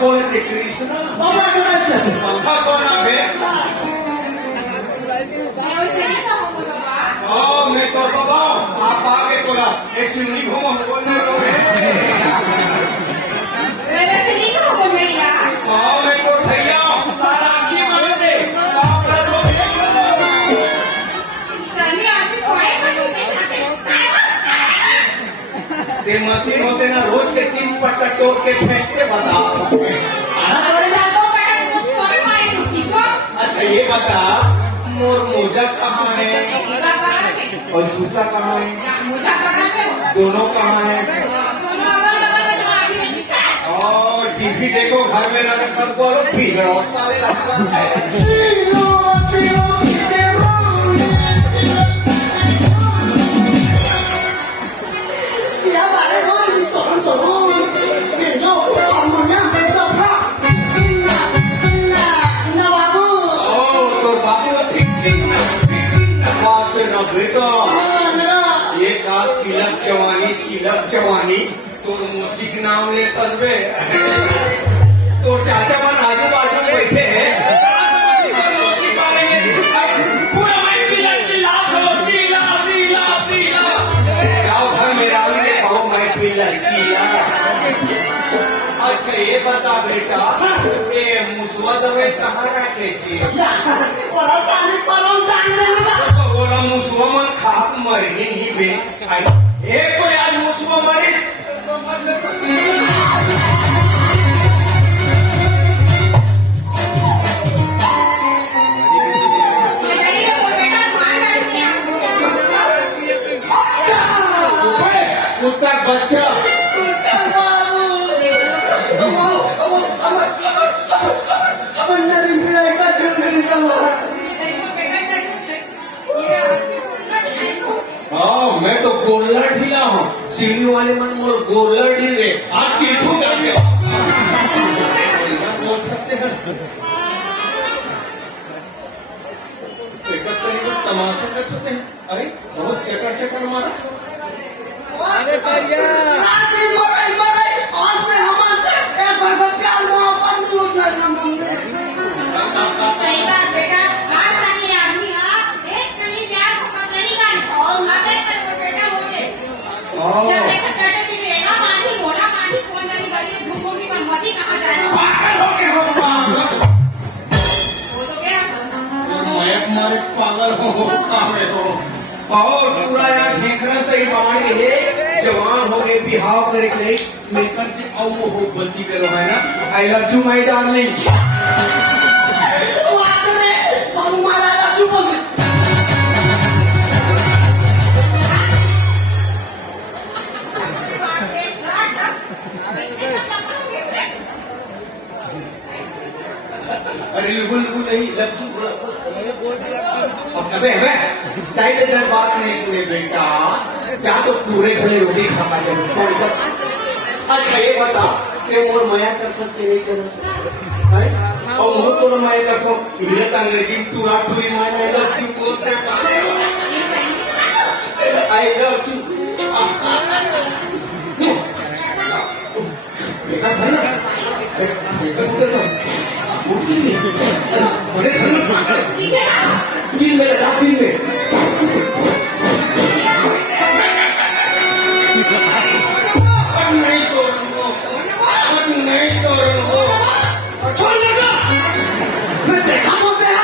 बोलते कृष्ण पंखा कौन है मैं तो बाबा आप आगे तो ऐसी नहीं घूमो बोलने को मैं तो भैया सारा की मानते ते मशीन होते ना रोज के 3 पट्टा तोड़ के फेंकते बताओ। अच्छा ये बता मोर मोजा कहाँ है और जूता कहाँ है दोनों कहाँ है और टीवी देखो घर में लगा सब बोलो बिगड़ो साले लगता है सिलक जवानी तो मूर्ति के नाम ले तस्बे तो चाचा मन आजू बाजू बैठे हैं जाओ घर मेरा कहो मैं पीला अच्छा ये बता बेटा ये मुसवा दवाई कहाँ रखे थी बोला मुसवा मन खाक मरनी ही बे एक कोई आज मुसवा मरी कुत्ता बच्चा मैं तो गोल्लर ढीला हूँ सीढ़ी वाले मन मोर गोल्लर ढीले आज पीछू करके बोल सकते हैं तमाशा करते होते हैं अरे बहुत चकर चकर मारा अरे करिया आज से हमारे प्यार मोहब्बत सही बात बेटा आज तक ये आदमी एक कहीं प्यार मोहब्बत नहीं कर और मदद कर बेटा हो गए जब देखो बेटा भी रहेगा मानी होना मानी फोन वाली गली में घूमोगी पर मती कहाँ जाना वो तो क्या मैं पागल हो काम हो और पूरा यार देखना सही बाढ़ है जवान हो गए बिहाव करे के लिए मेकर से आओ वो हो गलती करो है ना I love you my darling अरे बिल्कुल नहीं अबे टाइगर बात नहीं सुने बेटा क्या तो पूरे घरे रोटी खा पाते अच्छा ये बता कि मोर माया कर सकते नहीं कर और मोर तो माया करता हूँ हिरत अंग्रेजी पूरा पूरी माया आई लव यू बोलते आई लव यू बेटा सही ना बड़े दिल में लगा दिल में नहीं छोड़ूंगा मैं देखा बोलते हैं